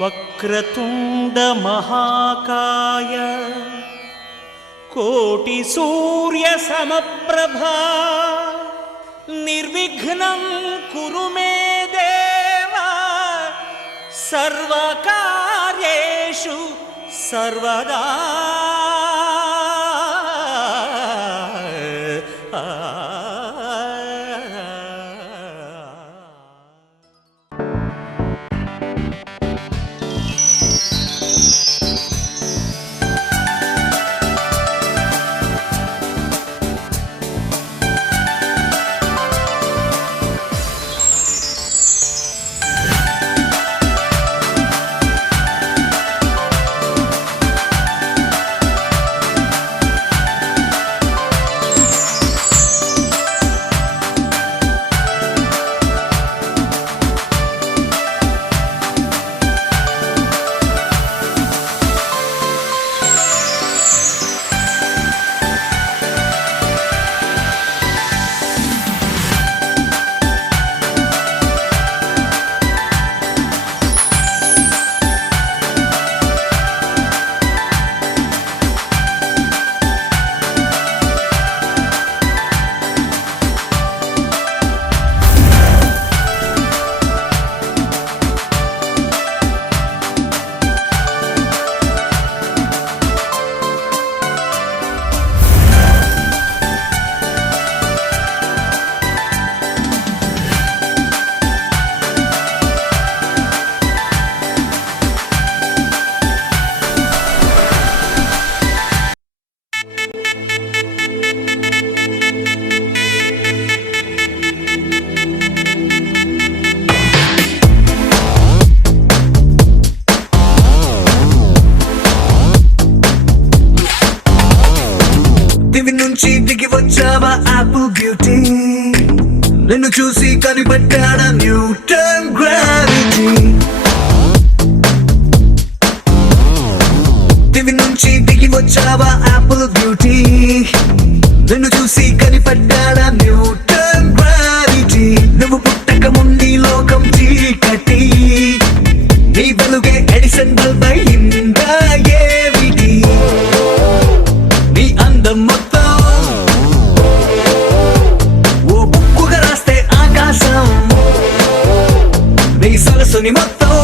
వక్రతుండ మహాకాయ కోటి సూర్య సమప్రభా నిర్విఘ్నం కురు మే దేవ సర్వకార్యేషు సర్వదా. దివి నుంచి దిగి వచ్చావా యాపిల్ బ్యూటీ, నిన్ను చూసి కనిపెట్టాడా న్యూటన్ గ్రావిటీ. దివి నుంచి దిగి వచ్చావా యాపిల్ బ్యూటీ, నిన్ను చూసి కనిపెట్టాడా న్యూటన్ గ్రావిటీ. నువ్వు పుట్టక ముందు లోకం చీకటి, నీ వెలుగే ఎడిసన్ బల్బ్ అయిందా ఏమిటి? నీ అందం మొత్తం ఓ బుక్కుగా రాస్తే ఆకాశం, నీ సరస్సుని మొత్తం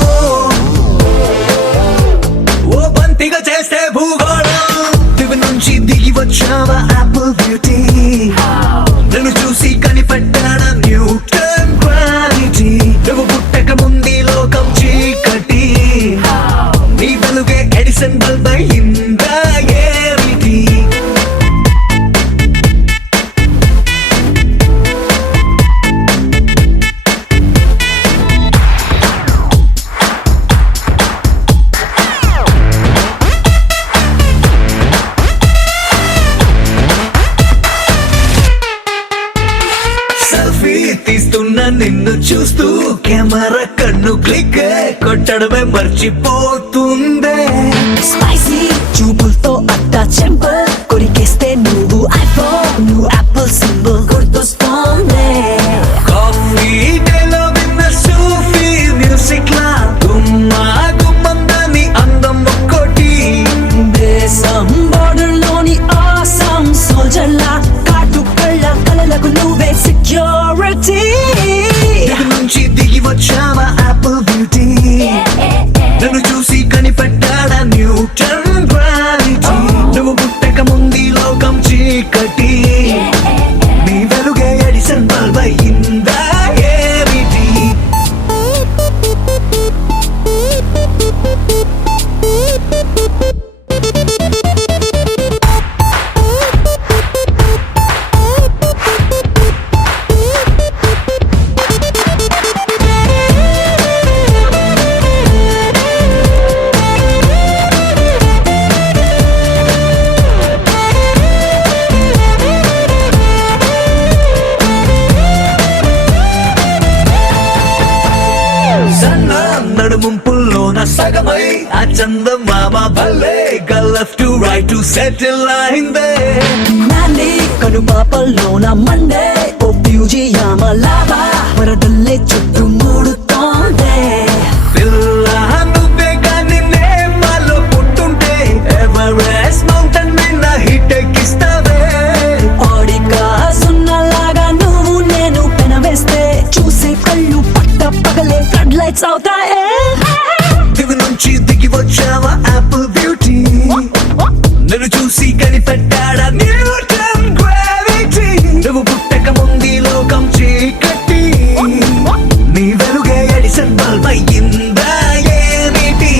ఓ బంతిగా చేస్తే భూగోళం. దివి నుంచి దిగి వచ్చావా యాపిల్ బ్యూటీ, నన్ను చూసి కనిపెట్టాడా న్యూటన్ గ్రావిటీ. నువ్వు పుట్టక ముందు లోకం చీకటి, నీ వెలుగే ఎడిసన్ బల్బ్ అయిందా ఏమిటి? సెల్ఫీ తీస్తున్నా నిన్ను చూస్తూ కెమెరా కన్ను క్లిక్ కొట్టడమే మర్చిపోతుందే. స్పైసీ చూపులతో అట్టా చెంపల్ కొరికేస్తే నువ్వు ఐఫోన్, నువ్వు యాపిల్ సింబల్ గుర్తొస్తోంది. కాఫీ డేలో విన్న సూఫీ మ్యూజిక్ లా గుమ్మా గుమ్మందని అందం ఒక్కోటి. దేశం బోర్డర్ లోని ఆసం సోల్జర్ లా కాటు కళ్ళ కలలకు నువ్వే సెక్యూరిటీ. దిగి నుంచి దిగి వచ్చావా యాపిల్ బ్యూటీ, నన్ను చూసి కనిపెట్టాడా న్యూటన్ గ్రావిటీ. నువ్వు పుట్టక ముందు లోకం చీకటి, నీ వెలుగే ఎడిసన్ బల్బ్ అయిందా ఏమిటి? నడుముంపుల్లోన సగమై ఆ చందమామ భలే left to right to settle అయిందే. నాని కనుపాపల్లోన మండే ఓ ఫ్యూజియామ లావా వరదల్లే చుట్టూ మూడుతోందే. పిల్ల నువ్వే హిట్స్ అవుతాయే దిగు నుంచి దిగి వచ్చావా యాపిల్ బ్యూటీ నన్ను చూసి కనిపెట్టాడా న్యూటన్ గ్రావిటీ నువ్వు పుట్టక ముందు లోకం చీకటి నీ వెలుగే ఎడిసన్ బల్బ్ అయ్యిందా ఏమిటి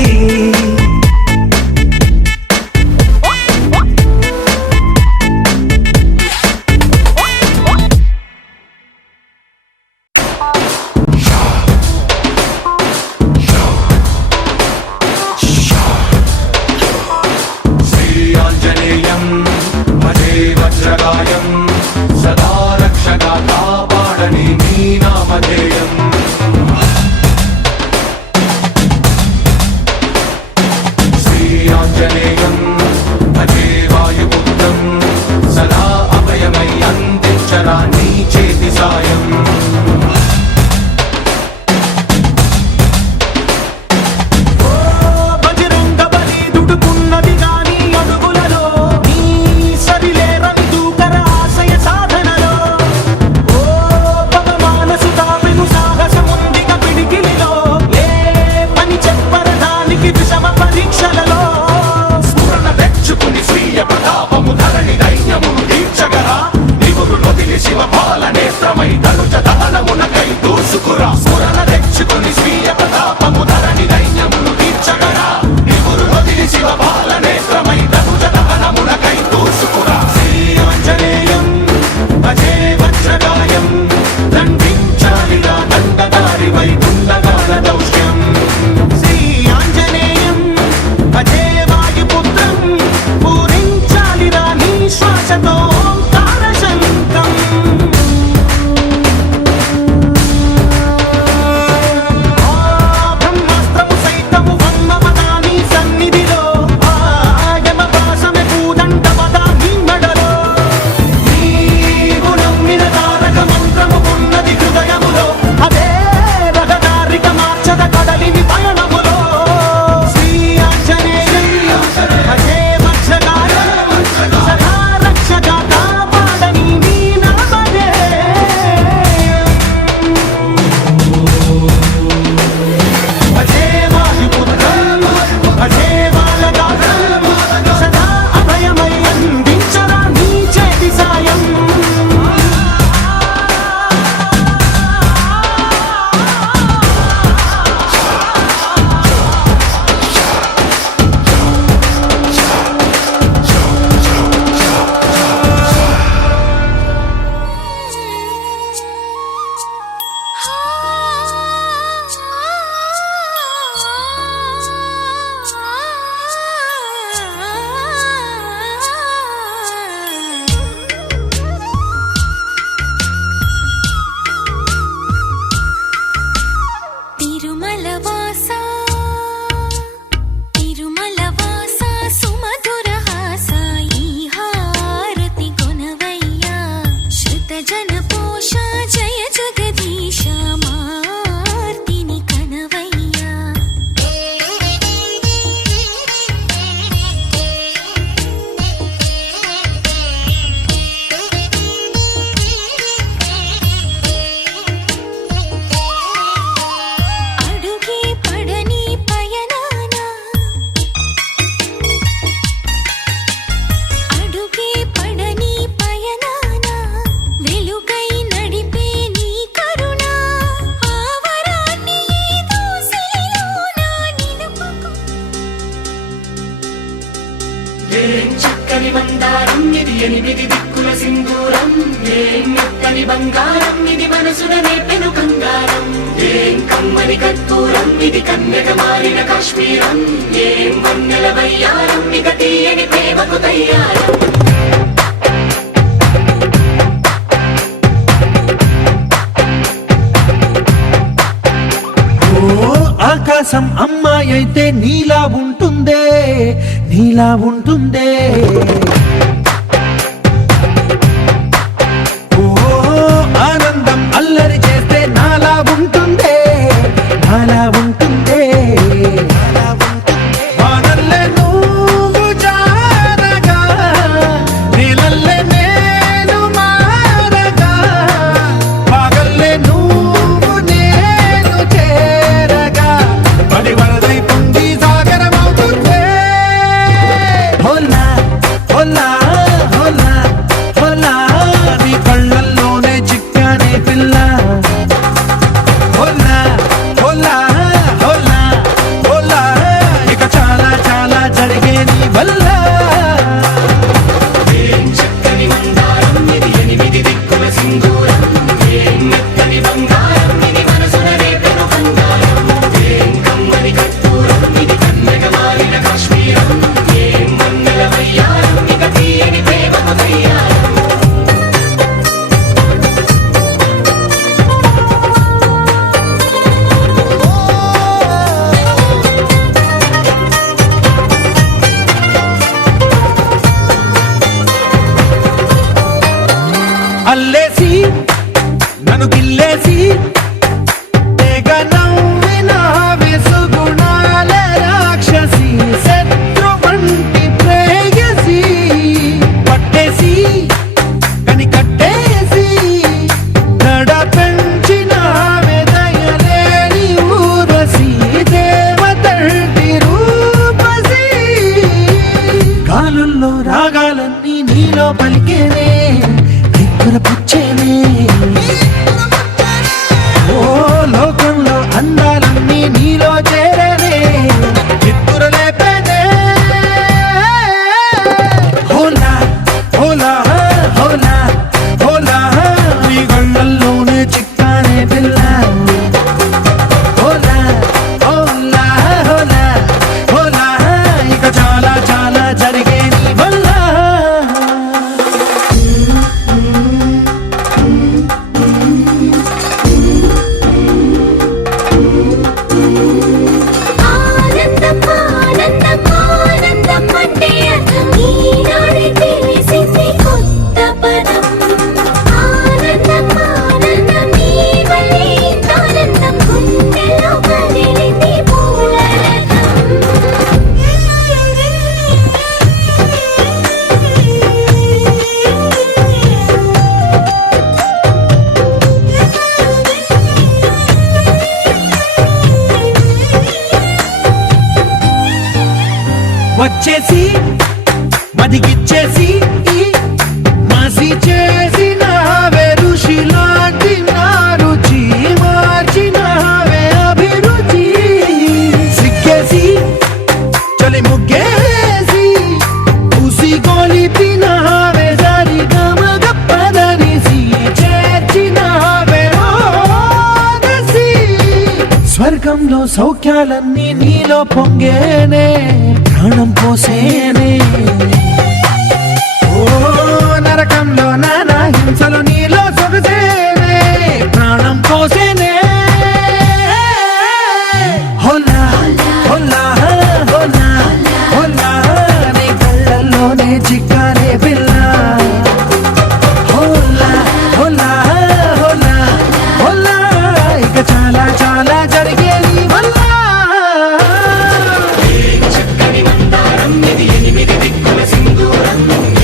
శ్రీయాంజనేయం భజే వజ్రగాయం సదా రక్షగా కాపాడని నీ నామధేయం శ్రీయాంజనేయం భజే వాయుపుత్రం సదా అభయమై అందించరా నీ చేతి సాయం బజరంగ బలి దుడుకున్నది గాని అడుగులలో నీ సరిలేరని దూకర ఆశయ సాధనలో ఓ భగవానసు తాపెను సాహసముందిక పిడికిలిలో ఏ పని చెప్పరదానికి విషమ పరీక్షలలో స్ఫురణ తెచ్చుకుని స్వీయ ప్రతాపము ధరణి దైన్యమును తీర్చగరా నివురు నొదిలి శివ పాల నేత్రమై తనుజ దహనమునకై దూసుకురా స్ఫురణ తెచ్చుకుని స్వీయ ప్రతాపము ధరణి దైన్యమును తీర్చగరా నివురు నొదిలి శివ పాల నేత్రమై తనుజ దహనమునకై దూసుకురా శ్రీయాంజనేయం భజే వజ్రగాయం దండించాలిగా దండదారి వైకుండగాల దౌష్ట్యం శ్రీయాంజనేయం భజే వాయుపుత్రం పూరించాలిరా నీ శ్వాసతో ఓంకార శంఖం ఆ బ్రహ్మాస్త్రము సైతము వన్నవదా నీ సన్నిధిలో ఆ యమపాశమే పూదండవదా నీ మెడలో నీవు నమ్మిన తారక మంత్రము ఉన్నది హృదయములో అదే రహదారిక మార్చద కడలిని పయనములో శ్రీయాంజనేయం భజే వజ్రగాయం సదా రక్షగా కాపాడని నీ నామధేయం భజే వాయుపుత్రం భజే బాలగాత్రం సదా అభయమై అందించరా నీ చేతి సాయం తిరుమలవాస తిరుమలవాస సుమధురహాస ఈ హారతి కొనవయ్యా శృతజన పోష జయ జగదీశ మార్తిని కనవయ్యా అడుగే పడని పయనాన అడుగే పడని పయనాన వెలుగై నడిపే నీ కరుణ ఆవరాన్ని ఏదో శిలలోన నిలుపుకో ఏం చక్కని మందారం ఇది ఎనిమిది దిక్కుల సింధూరం ఏం మెత్తని బంగారం ఇది మనసున నేపెను కంగారం ఏం కమ్మని కర్పూరం ఇది కన్యక మారిన కాశ్మీరం ఏం వన్నెల వయ్యారం ఇక తీయని ప్రేమకు తయ్యారం ఓ ఆకాశం అమ్మాయి అయితే నీలా ఉంటుందే ఓ ఆనందం అల్లరి చేస్తే నాలా ఉంటుందే వానల్లే నువ్వు జారగా నీలల్లే నేను మారగా పగల్లే నువ్వు నేను చేరగా స్వర్గంలో సౌఖ్యాలన్నీ నీలో పొంగేనే ప్రాణం పోసేనే ఓ నరకంలో నానా హింసలు నీలో సొగసేనే ప్రాణం పోసేనే హోలా హోలా హోలా హోలా నీ కళ్ళల్లోనే చిక్కారే పిల్ల హోలా హోలా హోలా హోలా ఇక చాలా చాలా జరిగేది వల్ల చక్కని మందారం ఇది ఎనిమిది దిక్కుల సింధూరం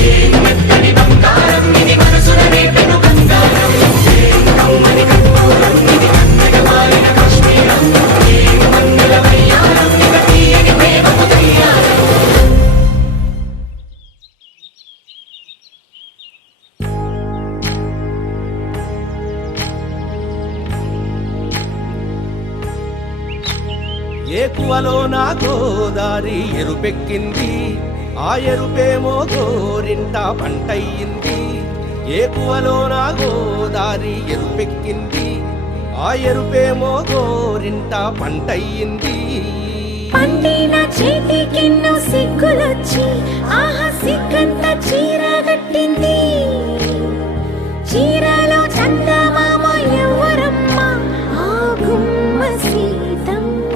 ఏం మెత్తని బంగారం ఇది మనసున రేపెను బంగారం ఏం కమ్మని కర్పూరం ఇది కన్నెగ మారిన కాశ్మీరం ఏం మంగళ వయ్యారం ఇక తీయని ప్రేమకు తయ్యారం ఏకువలో నా గోదారి ఎరుపెక్కింది ఆ ఎరుపేమో గోరింట పంటయ్యింది ఏకువలో నా గోదారి ఎరుపెక్కింది ఆ ఎరుపేమో గోరింట పంటయ్యింది పండిన చేతికెన్నో సిగ్గులొచ్చి ఆహా సిగ్గంత చీరగట్టింది చీరలో చందమామ ఎవరమ్మ ఆ గుమ్మ సీతమ్మ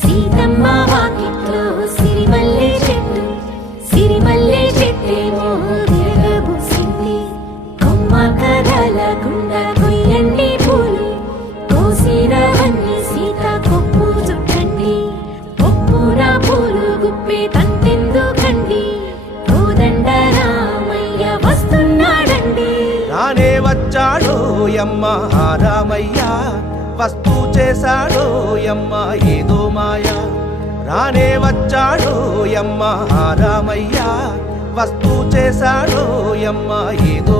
సీతమ్మ వాకిట్లో సిరిమల్లె చెట్టేమో తిరగబూసింది కొమ్మ కదలకుండా కొయ్యండి పూలు కోసిరవన్నీ సీత కొప్పు చుట్టండి కొప్పున పూలు గుప్పే తంతెందుకండి కోదండ రామయ్య వస్తున్నాడండి రానే వచ్చాడో యమ్మ ఆ రామయ్య వస్తూ చేశాడో యమ్మ ఏదో మాయ రానే వచ్చాడో యమ్మ ఆ రామయ్య వస్తూ చేశాడో యమ్మ ఏదో